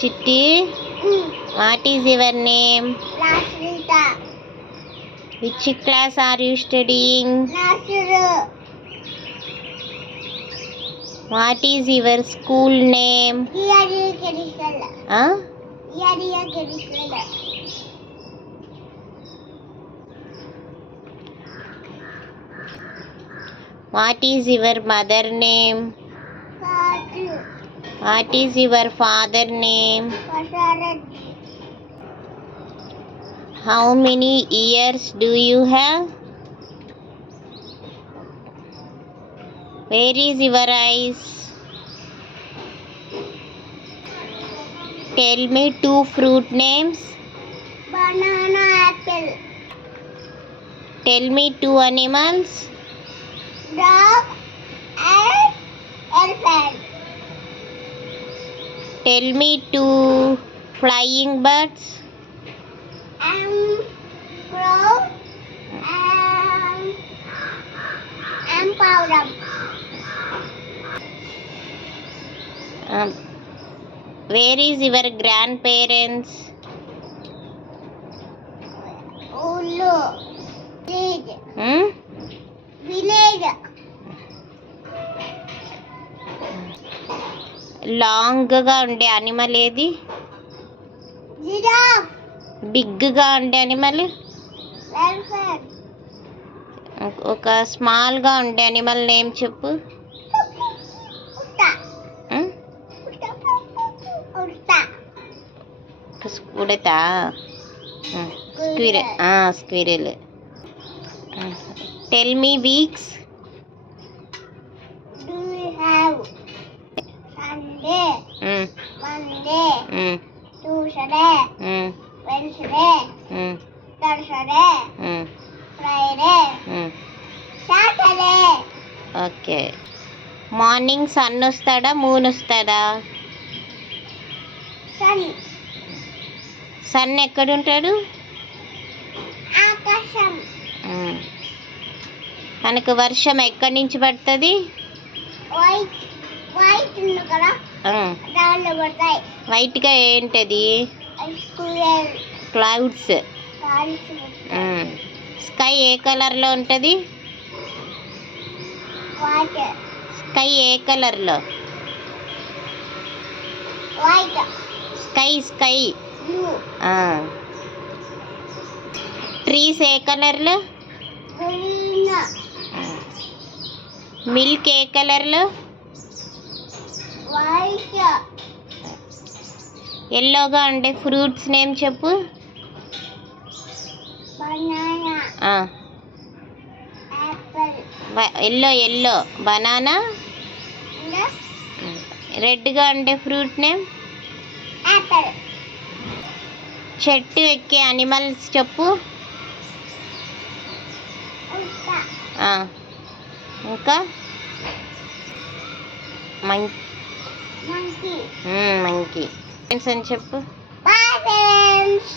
Chitti, what is your name? Lasrita. Which class are you studying? Nursery. What is your school name? Yadiya Kirikala. Huh? Yadiya Kirikala. What is your mother name? Katu. What is your father name? Pasarati. How many ears do you have? Where is your eyes? Tell me 2 fruit names. Banana, apple. Tell me 2 animals. Dog and elephant. Tell me 2 flying birds. Crow and powder. Where is your grandparents? Ulu. Village. Hmm? Village. లాంగ్గా ఉండే అనిమల్ ఏది? Giraffe. బిగ్గా ఉండే animal? Elephant. ఒక స్మాల్గా ఉండే animal name చెప్పు. Utta. Hmm? Utta. Udatha? Squirrel. Squirrel. Tell me weeks. Do you have Sunday, Monday, Tuesday, Wednesday, Thursday, Friday, Saturday. Okay. Morning sun వస్తాడా మూన్ వస్తాడా? Sun. సన్ ఎక్కడుంటాడు? ఆకాశం. మనకు వర్షం ఎక్కడి నుంచి పడుతుంది? వైట్ ఉంది కదా దానిలో పడతాయి. వైట్గా ఏంటది? క్లౌడ్స్. స్కై ఏ కలర్లో ఉంటుంది? వైట్. స్కై ఏ కలర్లో? వైట్. Sky blue. ట్రీస్ ఏ కలర్లో? గ్రీన్. మిల్క్ ఏ కలర్లో? వైట్. ఎల్లోగా ఉండే ఫ్రూట్స్ నేమ్ చెప్పు. బనానా. యాపిల్. Yellow banana. రెడ్గా ఉండే ఫ్రూట్ నేమ్? యాపిల్. చెట్టు ఎక్కే అనిమల్స్ చెప్పు. ఇంకా మంకీ. మంకీ అని చెప్పు. Bye friends.